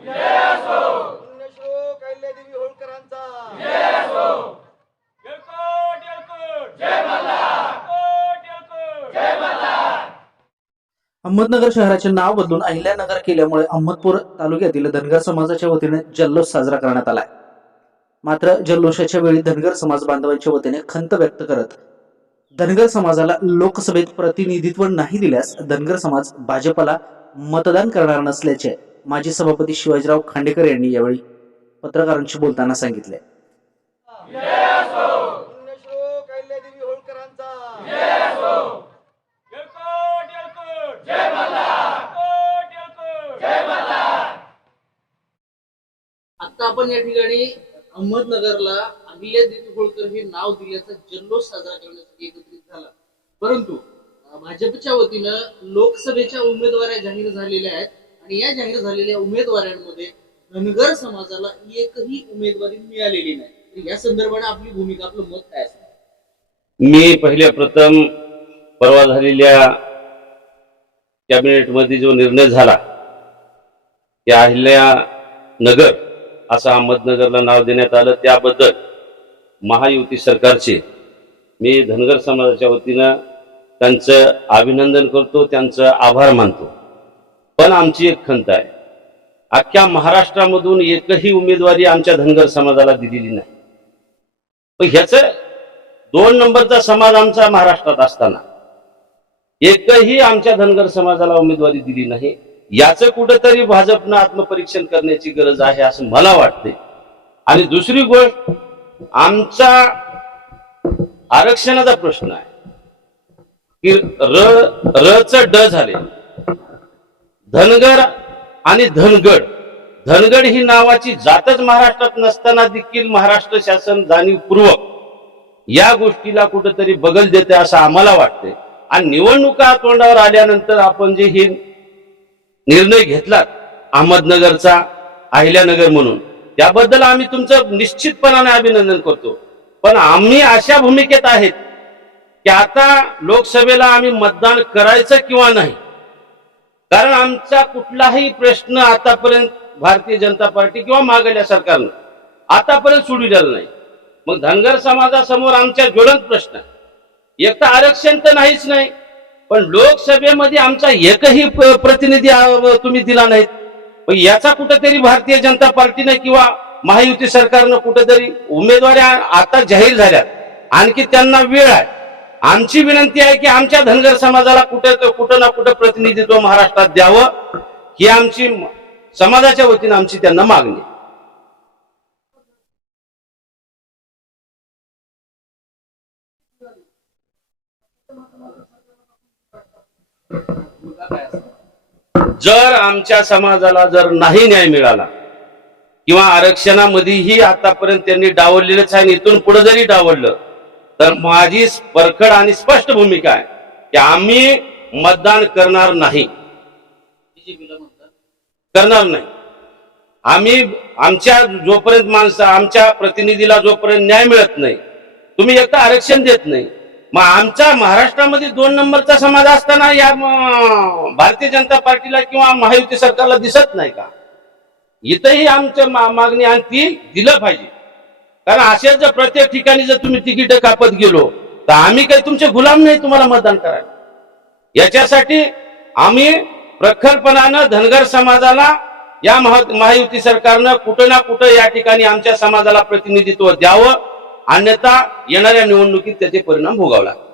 पुण्यश्लोक होळकरांचा अहमदनगर शहराचे नाव बदलून अहिल्यानगर केल्यामुळे अहमदपूर तालुक्यातील धनगर समाजाच्या वतीने जल्लोष साजरा करण्यात आलाय. मात्र जल्लोषाच्या वेळी धनगर समाज बांधवांच्या वतीने खंत व्यक्त करत धनगर समाजाला लोकसभेत प्रतिनिधित्व नाही दिल्यास धनगर समाज भाजपला मतदान करणार नसल्याचे माजी सभापती शिवाजीराव खांडेकर यांनी यावेळी पत्रकारांशी बोलताना सांगितले. आता आपण या ठिकाणी अहमदनगरला अहिल्या देवी होळकर हे नाव दिल्याचा जल्लोष साजरा करण्यासाठी एकत्रित झाला. परंतु भाजपच्या वतीनं लोकसभेच्या उमेदवाऱ्या जाहीर झालेल्या आहेत. आणि या जाहीर झालेल्या उमेदवारांमध्ये धनगर समाजाला एकही उमेदवारी मिळालेली नाही. या संदर्भाने आपली भूमिका आपलं मत काय असणार? मी पहिल्या प्रथम परवा झालेल्या कॅबिनेटमध्ये जो निर्णय झाला की अहिल्या नगर असं अहमदनगरला नाव देण्यात आलं त्याबद्दल महायुती सरकारचे मी धनगर समाजाच्या वतीनं त्यांचं अभिनंदन करतो त्यांचं आभार मानतो. पण आमची एक खंत आहे. अख्ख्या महाराष्ट्रामधून एकही उमेदवारी आमच्या धनगर समाजाला दिलेली नाही. पण ह्याच दोन नंबरचा समाज आमचा महाराष्ट्रात असताना एकही आमच्या धनगर समाजाला उमेदवारी दिली नाही. याचं कुठंतरी भाजपनं आत्मपरीक्षण करण्याची गरज आहे असं मला वाटते आणि दुसरी गोष्ट आमचा आरक्षणाचा प्रश्न आहे. की र रच ड झाले. धनगर आणि धनगड. धनगड ही नावाची जातच महाराष्ट्रात नसताना देखील महाराष्ट्र शासन जाणीवपूर्वक या गोष्टीला कुठंतरी बगल देते असं आम्हाला वाटते आणि निवडणुका तोंडावर आल्यानंतर आपण जे हे निर्णय घेतलात अहमदनगरचा अहिल्यानगर म्हणून त्याबद्दल आम्ही तुमचं निश्चितपणाने अभिनंदन करतो. पण आम्ही अशा भूमिकेत आहेत की आता लोकसभेला आम्ही मतदान करायचं किंवा नाही कारण आमचा कुठलाही प्रश्न आतापर्यंत भारतीय जनता पार्टी किंवा मागल्या सरकारनं आतापर्यंत सोडविलेला नाही. मग धनगर समाजासमोर आमच्या ज्वलंत प्रश्न आहे. एक तर आरक्षण तर नाहीच नाही पण लोकसभेमध्ये आमचा एकही प्रतिनिधी तुम्ही दिला नाहीत याचा कुठेतरी भारतीय जनता पार्टीने किंवा महायुती सरकारनं कुठेतरी उमेदवारी आता जाहीर झाल्या. आणखी त्यांना वेळ आहे. आमची विनंती आहे की आमच्या धनगर समाजाला कुठे कुठं ना कुठं प्रतिनिधित्व महाराष्ट्रात द्यावं ही आमची समाजाच्या वतीनं आमची त्यांना मागणी जर आमच्या समाजाला जर नाही न्याय मिळाला किंवा आरक्षणामध्येही आतापर्यंत त्यांनी डावललेलंच आहे आणि इथून पुढे जरी डावललं तर माझी परखड आणि स्पष्ट भूमिका आहे की आम्ही मतदान करणार नाही. करणार नाही. आम्ही आमच्या जोपर्यंत माणसं आमच्या प्रतिनिधीला जोपर्यंत न्याय मिळत नाही तुम्ही एकदा आरक्षण देत नाही मग आमच्या महाराष्ट्रामध्ये दोन नंबरचा समाज असताना या भारतीय जनता पार्टीला किंवा महायुती सरकारला दिसत नाही का? इथंही आमच्या मा- मागणी आणि ती दिलं पाहिजे. कारण असेच जर प्रत्येक ठिकाणी जर तुम्ही तिकीट कापत गेलो तर आम्ही काही तुमचे गुलाम नाही तुम्हाला मतदान करायला. याच्यासाठी आम्ही प्रखरपणानं धनगर समाजाला या महा- महायुती सरकारनं कुठं ना कुठं या ठिकाणी आमच्या समाजाला प्रतिनिधित्व द्यावं अन्यथा येणाऱ्या निवडणुकीत त्याचे परिणाम भोगावे लागतात.